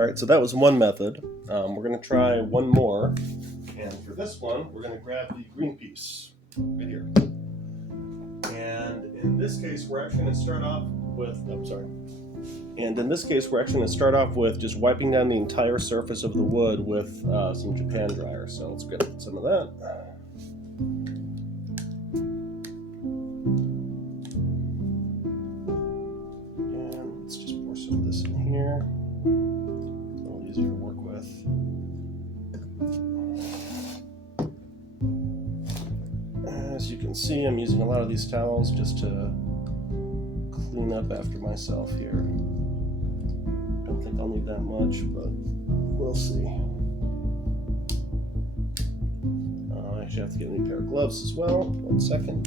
Alright, so that was one method. We're going to try one more. And for this one, we're going to grab the green piece right here. And in this case, we're actually going to start off with just wiping down the entire surface of the wood with some Japan dryer. So let's get some of that. And let's just pour some of this in here. A little easier to work with. As you can see, I'm using a lot of these towels just to clean up after myself here. Don't think I'll need that much, but we'll see. I actually have to get a new pair of gloves as well. 1 second.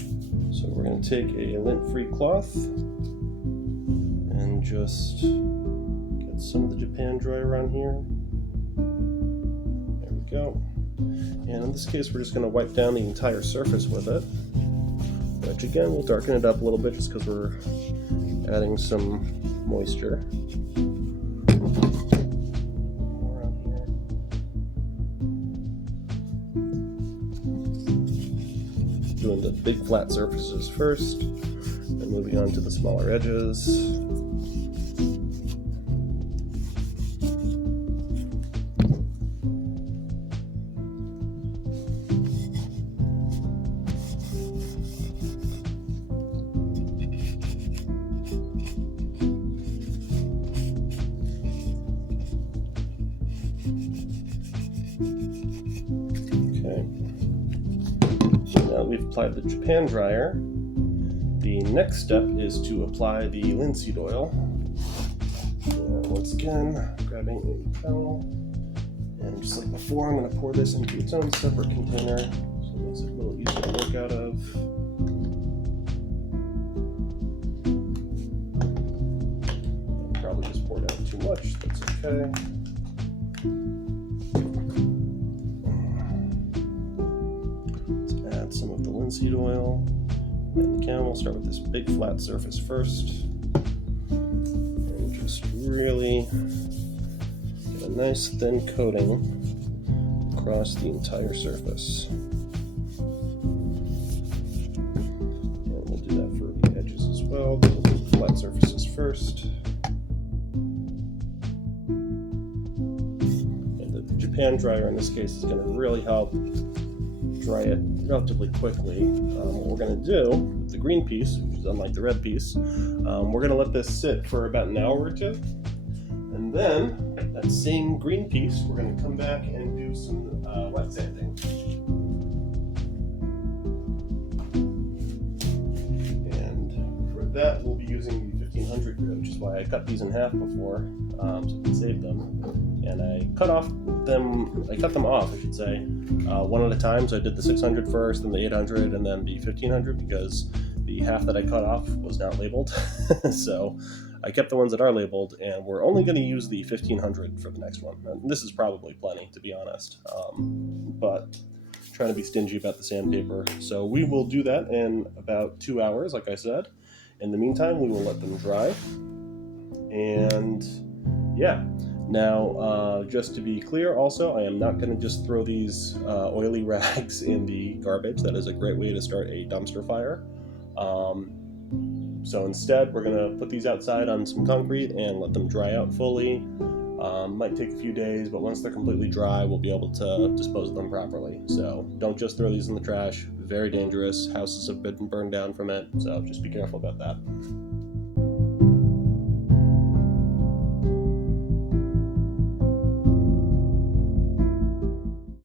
So we're going to take a lint-free cloth and just get some of the Japan dryer on here. There we go. And in this case, we're just going to wipe down the entire surface with it, which again, we'll darken it up a little bit just because we're adding some moisture. More on here. Doing the big flat surfaces first, and moving on to the smaller edges. Now we've applied the Japan dryer. The next step is to apply the linseed oil. And once again, grabbing a towel. And just like before, I'm going to pour this into its own separate container, so it makes it a little easier to work out of. Probably just poured out too much, that's okay. Some of the linseed oil, and again we'll start with this big flat surface first and just really get a nice thin coating across the entire surface. And we'll do that for the edges as well, but we'll do the flat surfaces first. And the Japan dryer in this case is going to really help dry it relatively quickly. What we're going to do with the green piece, which is unlike the red piece, we're going to let this sit for about an hour or two, and then that same green piece we're going to come back and do some wet sanding. And for that we'll be using the 1500 grit, which is why I cut these in half before, so I can save them. And I cut them off, I should say, one at a time. So I did the 600 first, then the 800, and then the 1500, because the half that I cut off was not labeled. So I kept the ones that are labeled, and we're only going to use the 1500 for the next one. And this is probably plenty, to be honest, but trying to be stingy about the sandpaper. So we will do that in about 2 hours, like I said. In the meantime, we will let them dry. And yeah. Now, just to be clear also, I am not going to just throw these oily rags in the garbage. That is a great way to start a dumpster fire. So instead, we're going to put these outside on some concrete and let them dry out fully. Might take a few days, but once they're completely dry, we'll be able to dispose of them properly. So don't just throw these in the trash. Very dangerous. Houses have been burned down from it, so just be careful about that.